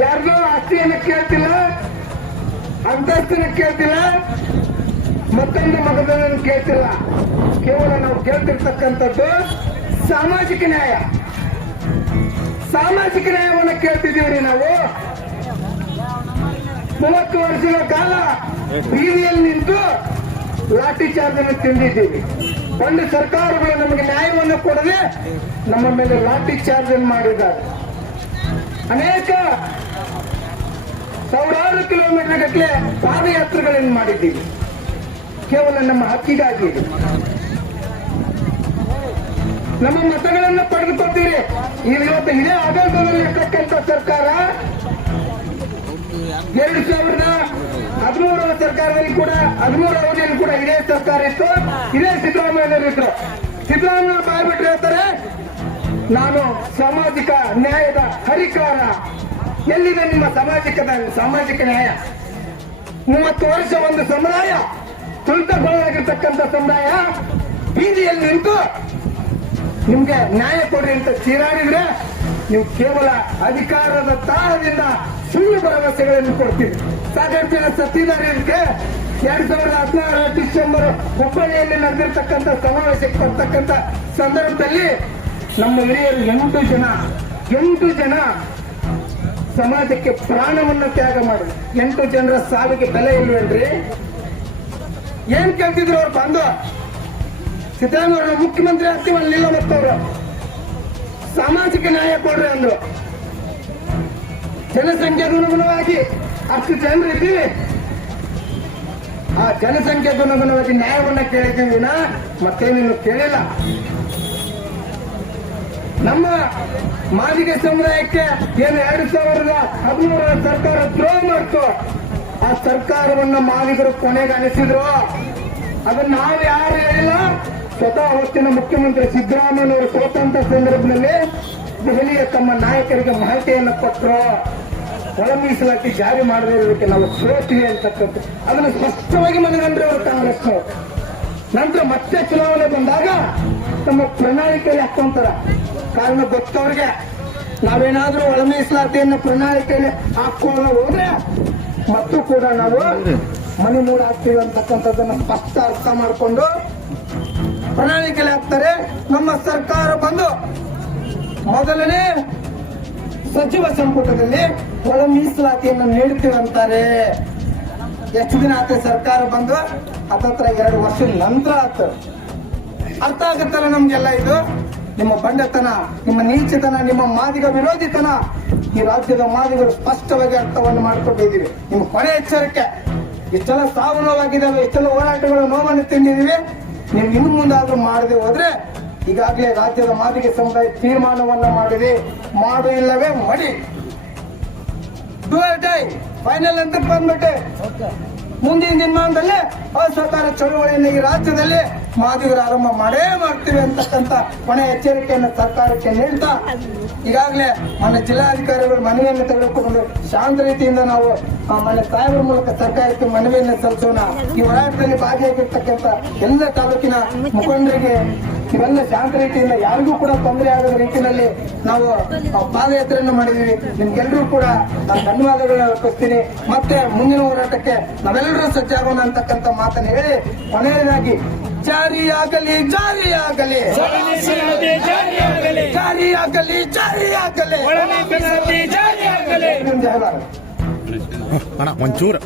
ಯಾರಿಗೂ ಆಸ್ತಿಯನ್ನು ಕೇಳ್ತಿಲ್ಲ ಅಂತಸ್ತನ್ನು ಕೇಳ್ತಿಲ್ಲ, ಮತ್ತೊಂದು ಮಗದನ್ನು ಕೇಳ್ತಿಲ್ಲ. ಕೇವಲ ನಾವು ಕೇಳ್ತಿರ್ತಕ್ಕಂಥದ್ದು ಸಾಮಾಜಿಕ ನ್ಯಾಯ. ಸಾಮಾಜಿಕ ನ್ಯಾಯವನ್ನು ಕೇಳ್ತಿದ್ದೀವಿ ನಾವು. ಮೂವತ್ತು ವರ್ಷಗಳ ಕಾಲ ಬೀದಿಯಲ್ಲಿ ನಿಂತು ಲಾಠಿ ಚಾರ್ಜ್ ಅನ್ನು ತಿಂದಿದ್ದೀವಿ. ಒಂದು ಸರ್ಕಾರಗಳು ನಮಗೆ ನ್ಯಾಯವನ್ನು ಕೊಡದೆ ನಮ್ಮ ಮೇಲೆ ಲಾಠಿ ಚಾರ್ಜ್ ಮಾಡಿದ್ದಾರೆ. ಅನೇಕ ಸಾವಿರಾರು ಕಿಲೋಮೀಟರ್ ಗಟ್ಟಲೆ ಪಾದಯಾತ್ರೆಗಳನ್ನು ಮಾಡಿದ್ದೀವಿ. ಕೇವಲ ನಮ್ಮ ಹಕ್ಕಿಗಾಗಿ. ನಮ್ಮ ಮತಗಳನ್ನು ಪಡೆದುಕೊಳ್ತೀರಿ. ಇವತ್ತು ಇದೇ ಆಡಳಿತದಲ್ಲಿ ಸರ್ಕಾರ ಎರಡು ಸಾವಿರದ ಹದಿಮೂರರ ಸರ್ಕಾರದಲ್ಲಿ ಕೂಡ ಹದಿಮೂರ ಅವಧಿಯಲ್ಲಿ ಕೂಡ ಇದೇ ಸರ್ಕಾರ ಇತ್ತು. ಇದೇ ಸಿದ್ದರಾಮಯ್ಯನವರು ಇದ್ರು. ಸಿದ್ದರಾಮಯ್ಯ ಬಾಯ್ಬಿಟ್ರೆ ಹೇಳ್ತಾರೆ, ನಾನು ಸಾಮಾಜಿಕ ನ್ಯಾಯದ ಹರಿಕಾರ ಎಲ್ಲಿದೆ ನಿಮ್ಮ ಸಾಮಾಜಿಕ ಸಾಮಾಜಿಕ ನ್ಯಾಯ? ಮೂವತ್ತು ವರ್ಷ ಒಂದು ಸಮುದಾಯ ತುಳಿತಗೊಳಗಾಗಿರ್ತಕ್ಕಂಥ ಸಮುದಾಯ, ಬೀದಿಯಲ್ಲಿ ನಿಂತು ನಿಮ್ಗೆ ನ್ಯಾಯ ಕೊಡ್ರಿ ಅಂತ ಚೀರಾಡಿದ್ರೆ ನೀವು ಕೇವಲ ಅಧಿಕಾರದ ತಾಳದಿಂದ ಸುಳ್ಳು ಭರವಸೆಗಳನ್ನು ಕೊಡ್ತೀವಿ ಸಾಕಷ್ಟು ಸತ್ತಿದ್ದಾರೆ ಎರಡ್ ಸಾವಿರದ ಹದಿನಾರರ ಡಿಸೆಂಬರ್ ಹುಬ್ಬಳ್ಳಿಯಲ್ಲಿ ನಡೆದಿರ್ತಕ್ಕಂಥ ಸಮಾವೇಶಕ್ಕೆ ಬರ್ತಕ್ಕಂಥ ಸಂದರ್ಭದಲ್ಲಿ ನಮ್ಮ ಹಿರಿಯರು ಎಂಟು ಜನ ಎಂಟು ಜನ ಸಮಾಜಕ್ಕೆ ಪ್ರಾಣವನ್ನ ತ್ಯಾಗ ಮಾಡಿ. ಎಂಟು ಜನರ ಸಾವಿಗೆ ಬೆಲೆ ಇಲ್ವೇನ್ರಿ ಏನ್ ಕೇಳ್ತಿದ್ರು ಅವ್ರು ಬಂದು ಸಿದ್ದರಾಮಯ್ಯ ಮುಖ್ಯಮಂತ್ರಿ ಆಗ್ತೀವಲ್ಲ ಮತ್ತವ್ರು ಸಾಮಾಜಿಕ ನ್ಯಾಯ ಕೊಡ್ರಿ ಅಂದ್ರು. ಜನಸಂಖ್ಯೆಗನುಗುಣವಾಗಿ ಅಷ್ಟು ಜನರು ಇದ್ದೀವಿ. ಆ ಜನಸಂಖ್ಯೆಗನುಗುಣವಾಗಿ ನ್ಯಾಯವನ್ನ ಕೇಳಿದ್ದೀವಿ ನಾ ಮತ್ತೇನಿನ್ನು ಕೇಳಿಲ್ಲ. ನಮ್ಮ ಮಾದಿಗೆ ಸಮುದಾಯಕ್ಕೆ ಏನು ಎರಡು ಸಾವಿರದ ಹದಿಮೂರರ ಸರ್ಕಾರ ದ್ರೋಹ ಮಾಡ್ತು. ಆ ಸರ್ಕಾರವನ್ನ ಮಾದಿಗರು ಕೊನೆಗೆ ಅನಿಸಿದ್ರು. ಅದನ್ನ ನಾವು ಯಾರು ಹೇಳಿಲ್ಲ. ಸ್ವತಃ ಅವತ್ತಿನ ಮುಖ್ಯಮಂತ್ರಿ ಸಿದ್ದರಾಮಯ್ಯವರು ಸೋತಂತ ಸಂದರ್ಭದಲ್ಲಿ ದೆಹಲಿಯ ತಮ್ಮ ನಾಯಕರಿಗೆ ಮಾಹಿತಿಯನ್ನು ಕೊಟ್ಟರು ಒಳ ಮೀಸಲಾತಿ ಜಾರಿ ಮಾಡದೇ ನಾವು ಸೋತಿವೆ ಅಂತಕ್ಕಂಥ ಅದನ್ನು ಸ್ಪಷ್ಟವಾಗಿ ಮನಗಂಡ್ರೆ ಅವರು ಕಾಂಗ್ರೆಸ್ ನಂತರ ಮತ್ತೆ ಚುನಾವಣೆ ಬಂದಾಗ ತಮ್ಮ ಪ್ರಣಾಳಿಕೆಯಲ್ಲಿ ಹಾಕೊಂತಾರ ಕಾರಣ ಗೊತ್ತವ್ರಿಗೆ ನಾವೇನಾದ್ರೂ ಒಳ ಮೀಸಲಾತಿಯನ್ನು ಪ್ರಣಾಳಿಕೆಯಲ್ಲಿ ಹಾಕೊಳ್ಳ ಹೋದ್ರೆ ಮತ್ತು ಕೂಡ ನಾವು ಮನೆ ಮೂಡ ಹಾಕ್ತೀವಿ ಅಂತಕ್ಕಂಥದ್ದನ್ನ ಸ್ಪಷ್ಟ ಅರ್ಥ ಮಾಡಿಕೊಂಡು ಪ್ರಣಾಳಿಕೆಯಲ್ಲಿ ಹಾಕ್ತಾರೆ. ನಮ್ಮ ಸರ್ಕಾರ ಬಂದು ಮೊದಲನೇ ಸಚಿವ ಸಂಪುಟದಲ್ಲಿ ಒಳ ಮೀಸಲಾತಿಯನ್ನು ನೀಡ್ತೀವಿ ಅಂತಾರೆ. ಎಷ್ಟು ದಿನ ಆತ ಸರ್ಕಾರ ಬಂದು? ಹತ್ತತ್ರ ಎರಡು ವರ್ಷದ ನಂತರ ಆತು. ಅರ್ಥ ಆಗುತ್ತಲ್ಲ ನಮ್ಗೆಲ್ಲ ಇದು? ನಿಮ್ಮ ಬಂಡತನ, ನಿಮ್ಮ ನೀಚತನ, ನಿಮ್ಮ ಮಾದಿಗ ವಿರೋಧಿತನ, ಈ ರಾಜ್ಯದ ಮಾದಿಗರು ಸ್ಪಷ್ಟವಾಗಿ ಅರ್ಥವನ್ನು ಮಾಡಿಕೊಂಡಿದ್ದೀವಿ ನಿಮ್ಮ ಕೊನೆ ಎಚ್ಚರಿಕೆ, ಇಷ್ಟೆಲ್ಲ ಸಾವು ನೋವಾಗಿದ್ದಾವೆ ಇಷ್ಟೆಲ್ಲ ಹೋರಾಟಗಳು ನೋವನ್ನು ತಿಂದಿದ್ದೀವಿ. ನೀವು ಇನ್ನು ಮುಂದಾದ್ರೂ ಮಾಡದೆ ಹೋದ್ರೆ ಈಗಾಗಲೇ ರಾಜ್ಯದ ಮಾದಿಗೆ ಸಮುದಾಯ ತೀರ್ಮಾನವನ್ನ ಮಾಡಿದೆ. ಮಾಡು ಇಲ್ಲವೇ ಮಡಿ. ಫೈನಲ್ ಅಂತ ಬಂದ್ಬಿಟ್ಟೆ. ಮುಂದಿನ ದಿನಮಾನದಲ್ಲಿ ಅಸಹಕಾರ ಚಳುವಳಿಯನ್ನು ಈ ರಾಜ್ಯದಲ್ಲಿ ಮಾದಿಗರು ಆರಂಭ ಮಾಡೇ ಮಾಡ್ತೀವಿ ಅಂತಕ್ಕಂಥ ಕೊನೆ ಎಚ್ಚರಿಕೆಯನ್ನು ಸರ್ಕಾರಕ್ಕೆ ನೀಡ್ತಾ ಈಗಾಗಲೇ ಮನೆ ಜಿಲ್ಲಾಧಿಕಾರಿಗಳು ಮನವಿಯನ್ನು ತೆಗೆದುಕೊಂಡು ಶಾಂತ ರೀತಿಯಿಂದ ನಾವು ಆ, ಮೊನ್ನೆ ಸಾಹೇಬರ ಮೂಲಕ ಸರ್ಕಾರಕ್ಕೆ ಮನವಿಯನ್ನು ಸಲ್ಲಿಸೋಣ. ಈ ಹೋರಾಟದಲ್ಲಿ ಭಾಗಿಯಾಗಿರ್ತಕ್ಕಂಥ ಎಲ್ಲ ತಾಲೂಕಿನ ಮುಖಂಡರಿಗೆ ಇವೆಲ್ಲ ಶಾಂತ ರೀತಿಯಿಂದ ಯಾರಿಗೂ ಕೂಡ ತೊಂದರೆ ಆಗದ ರೀತಿಯಲ್ಲಿ ನಾವು ಆ, ಪಾದಯಾತ್ರೆಯನ್ನು ಮಾಡಿದ್ವಿ ನಿಮ್ಗೆಲ್ಲರೂ ಕೂಡ ನಾನು ಧನ್ಯವಾದಗಳು ಅರ್ಪಿಸ್ತೀನಿ. ಮತ್ತೆ ಮುಂದಿನ ಹೋರಾಟಕ್ಕೆ ನಾವೆಲ್ಲರೂ ಸಜ್ಜಾಗೋಣ ಅಂತಕ್ಕಂಥ ಮಾತನ್ನು ಹೇಳಿ ಕೊನೆಯದಾಗಿ ಜಾರಿಯಾಗಲಿ ಜಾರಿಯಾಗಲಿ. ಜಾರಿಯಾಗಲಿ. ಜಾರಿಯಾಗಲಿ ಒಂಚೂರು.